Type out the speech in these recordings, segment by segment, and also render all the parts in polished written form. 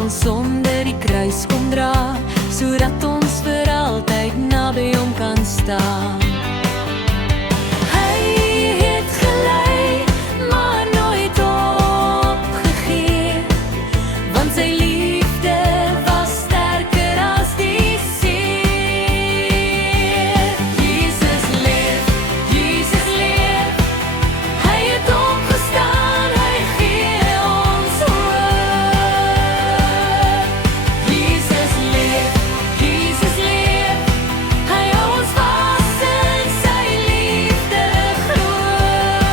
vir ons sonde die kruis kom dra, sodat ons vir altyd naby hom kan staan. Hy het gelei, maar nooit opgegee, want sy liefde was sterker as die seer. Jesus leef, hy het opgestaan, hy gee ons hoop. Jesus leef, hy hou ons vas in sy liefde groot.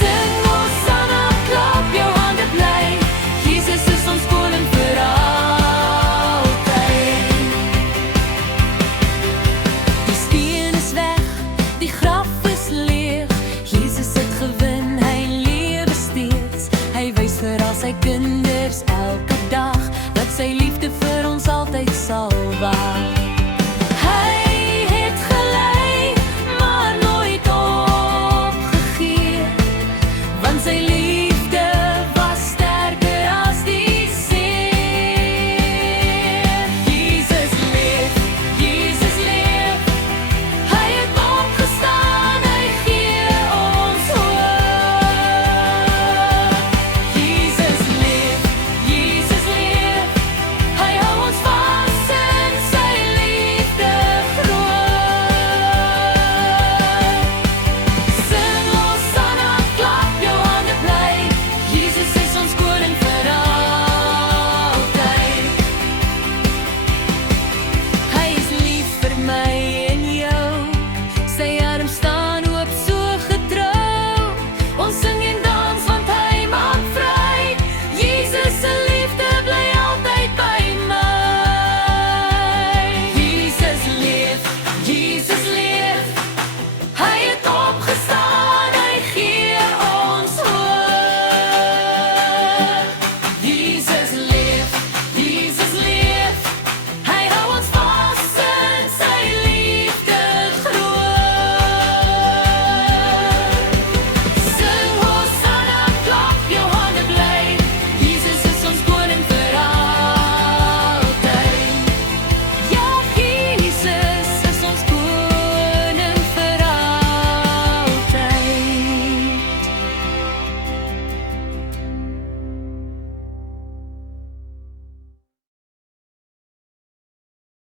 Sing Hosanna, klap jou hande bly, Jesus is ons koning vir altyd. Die steen is weg, die graf is leeg, Jesus het gewen, hy lewe steeds. Hy wys vir al sy kinders elke dag, dat sy liefde vir ons altyd sal waak.